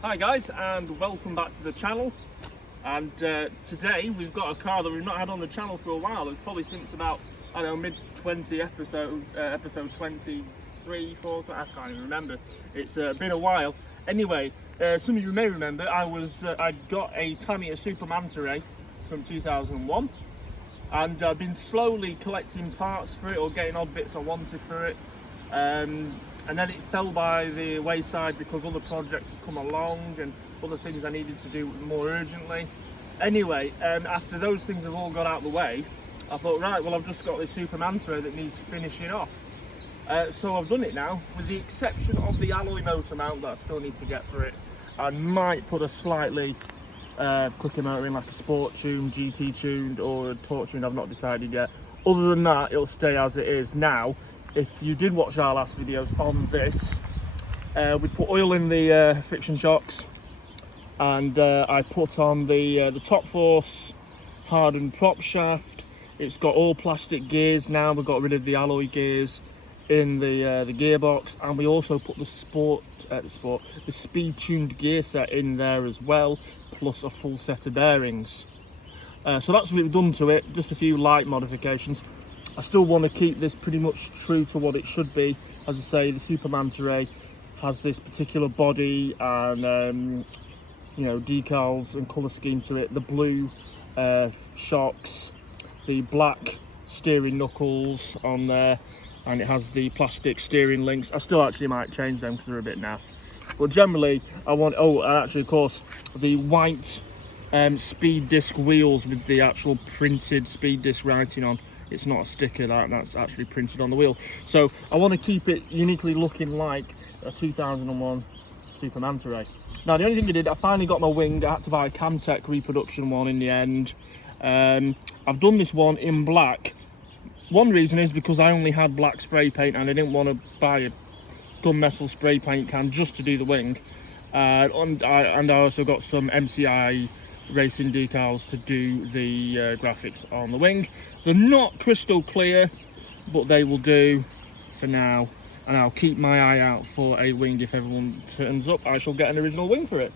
Hi guys, and welcome back to the channel. And today we've got a car that we've not had on the channel for a while. It's probably since about, I don't know, mid-20 episode 23, 4, I can't even remember. It's been a while. Anyway, some of you may remember I got a Tamiya Super Manta from 2001, and I've been slowly collecting parts for it, or getting odd bits I wanted for it. And then it fell by the wayside because other projects had come along and other things I needed to do more urgently. Anyway, after those things have all got out of the way, I thought, right, well, I've just got this Super Manta that needs finishing off. So I've done it now, with the exception of the alloy motor mount that I still need to get for it. I might put a slightly quicker motor in, like a sport tuned, GT tuned, or a torque tuned. I've not decided yet. Other than that, it'll stay as it is. Now, if you did watch our last videos on this, we put oil in the friction shocks, and I put on the top force hardened prop shaft. It's got all plastic gears now. We've got rid of the alloy gears in the gearbox, and we also put the speed tuned gear set in there as well, plus a full set of bearings. So that's what we've done to it, just a few light modifications. I still want to keep this pretty much true to what it should be. As I say, the Super Manta has this particular body and you know, decals and colour scheme to it. The blue shocks, the black steering knuckles on there, and it has the plastic steering links. I still actually might change them because they're a bit naff. But generally, I want, actually, of course, the white speed disc wheels with the actual printed speed disc writing on. It's not a sticker, that's actually printed on the wheel. So I want to keep it uniquely looking like a 2001 Super Manta. Now the only thing I did, I finally got my wing. I had to buy a Camtech reproduction one in the end. I've done this one in black. One reason is because I only had black spray paint and I didn't want to buy a gunmetal spray paint can just to do the wing. And I also got some MCI racing decals to do the graphics on the wing. They're not crystal clear, but they will do for now, and I'll keep my eye out for a wing. If everyone turns up, I shall get an original wing for it.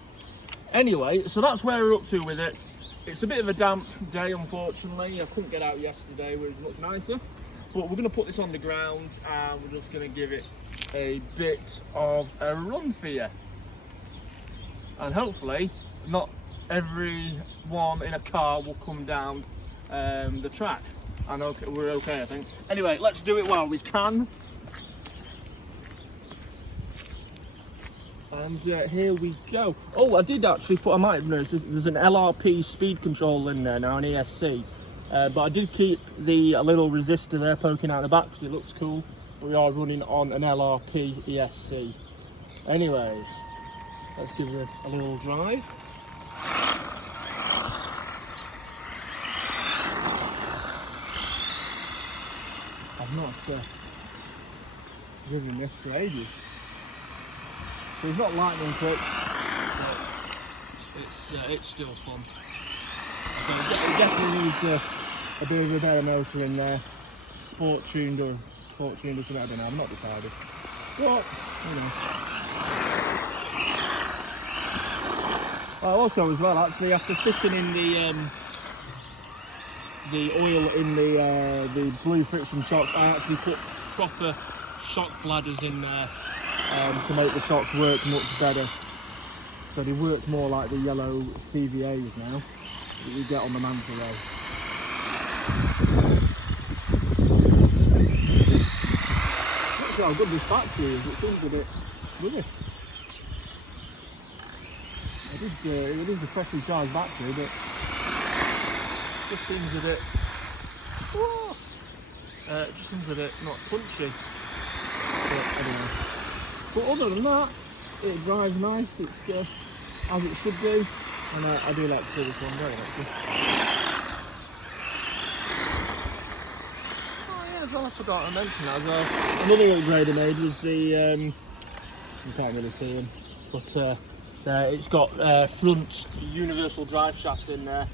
Anyway, so that's where we're up to with it. It's a bit of a damp day, unfortunately. I couldn't get out yesterday, where it was much nicer, but we're going to put this on the ground and we're just going to give it a bit of a run for you, and hopefully not everyone in a car will come down the track, and we're okay, I think. Anyway, let's do it while we can. And here we go. Oh, I did actually put, I might have noticed, there's an LRP speed control in there now, an ESC. But I did keep the little resistor there poking out the back because it looks cool. We are running on an LRP ESC. Anyway, let's give it a little drive. I've not driven this for ages. So it's not lightning quick, but it's still fun. It definitely needs a bit of a better motor in there. Sport tuned or torque tuned or something, I don't know, I'm not decided. But, you know. Also as well, actually, after sticking in the oil in the blue friction shocks, I actually put proper shock bladders in there to make the shocks work much better. So they work more like the yellow CVAs now that you get on the Manta road. Look how good this battery is. It seems a bit rubbish. It is a freshly charged battery, but it just seems a bit. It just seems a bit not punchy. But anyway. But other than that, it drives nice. It's as it should do, and I do like to do this one very much. Oh yeah, as well, I forgot to mention that as well. Another upgrade I made was the you can't really see them, but it's got front universal drive shafts in there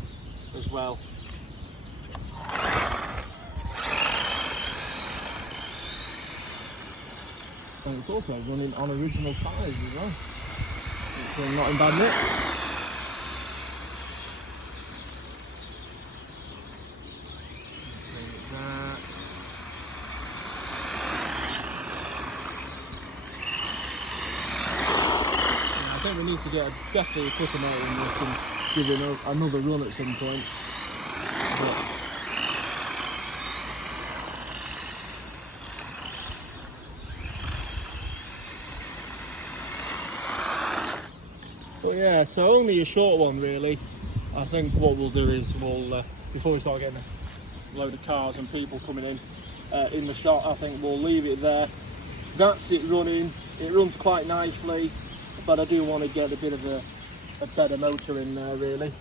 as well. And it's also running on original tyres as well. Still not in bad nick. I think we need to get definitely a quicker motor in this and give it another run at some point. But yeah, so only a short one really. I think what we'll do is we'll, before we start getting a load of cars and people coming in the shot, I think we'll leave it there. That's it running. It runs quite nicely, but I do want to get a bit of a better motor in there really,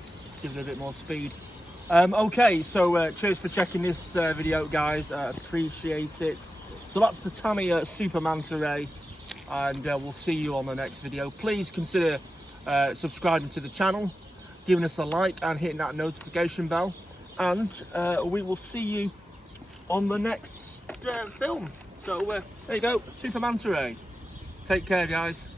give it a bit more speed. Okay, so cheers for checking this video guys, appreciate it. So that's the Tamiya Super Manta Ray, and we'll see you on the next video. Please consider subscribing to the channel, giving us a like and hitting that notification bell, and we will see you on the next film. So there you go, Super Manta Ray. Take care guys.